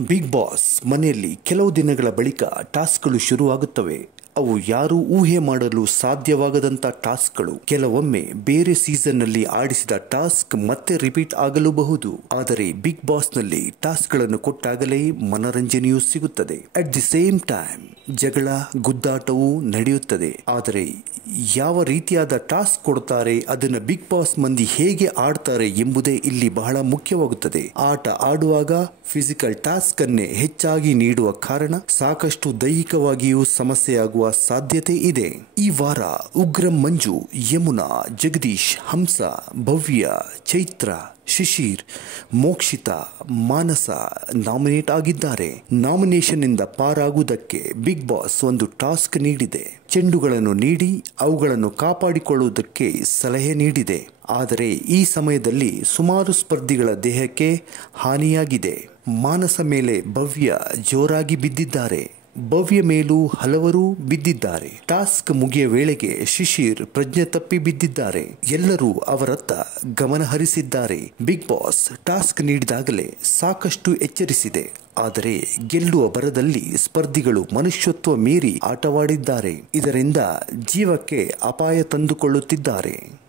Big boss ಮನೆಯಲ್ಲಿ ಕೆಲವು ದಿನಗಳ ಬಳಿಕ ಟಾಸ್ಕ್ಗಳು ಶುರುವಾಗುತ್ತವೆ. ಅವು ಯಾರೂ ಊಹೆ ಮಾಡಲು ಸಾಧ್ಯವಾಗದಂತ ಟಾಸ್ಕ್ಗಳು. ಕೆಲವೊಮ್ಮೆ ಬೇರೆ ಸೀಸನ್ ನಲ್ಲಿ ಆಡಿಸಿದ ಟಾಸ್ಕ್ ಮತ್ತೆ ರಿಪೀಟ್ ಆಗಲೂಬಹುದು. ಆದರೆ ಬಿಗ್ ಬಾಸ್ ನಲ್ಲಿ ಟಾಸ್ಕ್ಗಳನ್ನು ಕೊಟ್ಟಾಗಲೇ ಮನರಂಜನೆಯೂ ಸಿಗುತ್ತದೆ. ಅಟ್ ದಿ ಸೇಮ್ ಟೈಮ್ ಜಗಳ ಗುದ್ದಾಟವೂ ನಡೆಯುತ್ತದೆ. ಆದರೆ ಯಾವ ರೀತಿಯಾದ ಟಾಸ್ಕ್ ಕೊಡ್ತಾರೆ, ಅದನ್ನ ಬಿಗ್ ಬಾಸ್ ಮಂದಿ ಹೇಗೆ ಆಡ್ತಾರೆ ಎಂಬುದೇ ಇಲ್ಲಿ ಬಹಳ ಮುಖ್ಯವಾಗುತ್ತದೆ. ಆಟ ಆಡುವಾಗ ಫಿಸಿಕಲ್ ಟಾಸ್ಕ್ ಅನ್ನೇ ಹೆಚ್ಚಾಗಿ ನೀಡುವ ಕಾರಣ ಸಾಕಷ್ಟು ದೈಹಿಕವಾಗಿಯೂ ಸಮಸ್ಯೆಯಾಗುವ ಸಾಧ್ಯತೆ ಇದೆ. ಈ ವಾರ ಉಗ್ರ ಮಂಜು, ಯಮುನಾ, ಜಗದೀಶ್, ಹಂಸ, ಭವ್ಯ, ಚೈತ್ರ, ಶಿಶಿರ್, ಮೋಕ್ಷಿತಾ, ಮಾನಸ ನಾಮಿನೇಟ್ ಆಗಿದ್ದಾರೆ. ನಾಮಿನೇಷನ್ ಇಂದ ಪಾರಾಗುವುದಕ್ಕೆ ಬಿಗ್ ಬಾಸ್ ಒಂದು ಟಾಸ್ಕ್ ನೀಡಿದೆ. ಚೆಂಡುಗಳನ್ನು ನೀಡಿ ಅವುಗಳನ್ನು ಕಾಪಾಡಿಕೊಳ್ಳುವುದಕ್ಕೆ ಸಲಹೆ ನೀಡಿದೆ. ಆದರೆ ಈ ಸಮಯದಲ್ಲಿ ಸುಮಾರು ಸ್ಪರ್ಧಿಗಳ ದೇಹಕ್ಕೆ ಹಾನಿಯಾಗಿದೆ. ಮಾನಸ ಮೇಲೆ ಭವ್ಯ ಜೋರಾಗಿ ಬಿದ್ದಿದ್ದಾರೆ. ಭವ್ಯ ಮೇಲೂ ಹಲವರು ಬಿದ್ದಿದ್ದಾರೆ. ಟಾಸ್ಕ್ ಮುಗಿಯ ವೇಳೆಗೆ ಶಿಶಿರ್ ಪ್ರಜ್ಞೆ ತಪ್ಪಿ ಬಿದ್ದಿದ್ದಾರೆ. ಎಲ್ಲರೂ ಅವರತ್ತ ಗಮನ ಹರಿಸಿದ್ದಾರೆ. ಬಿಗ್ ಬಾಸ್ ಟಾಸ್ಕ್ ನೀಡಿದಾಗಲೇ ಸಾಕಷ್ಟು ಎಚ್ಚರಿಸಿದೆ. ಆದರೆ ಗೆಲ್ಲುವ ಭರದಲ್ಲಿ ಸ್ಪರ್ಧಿಗಳು ಮನುಷ್ಯತ್ವ ಮೀರಿ ಆಟವಾಡಿದ್ದಾರೆ. ಇದರಿಂದ ಜೀವಕ್ಕೆ ಅಪಾಯ ತಂದುಕೊಳ್ಳುತ್ತಿದ್ದಾರೆ.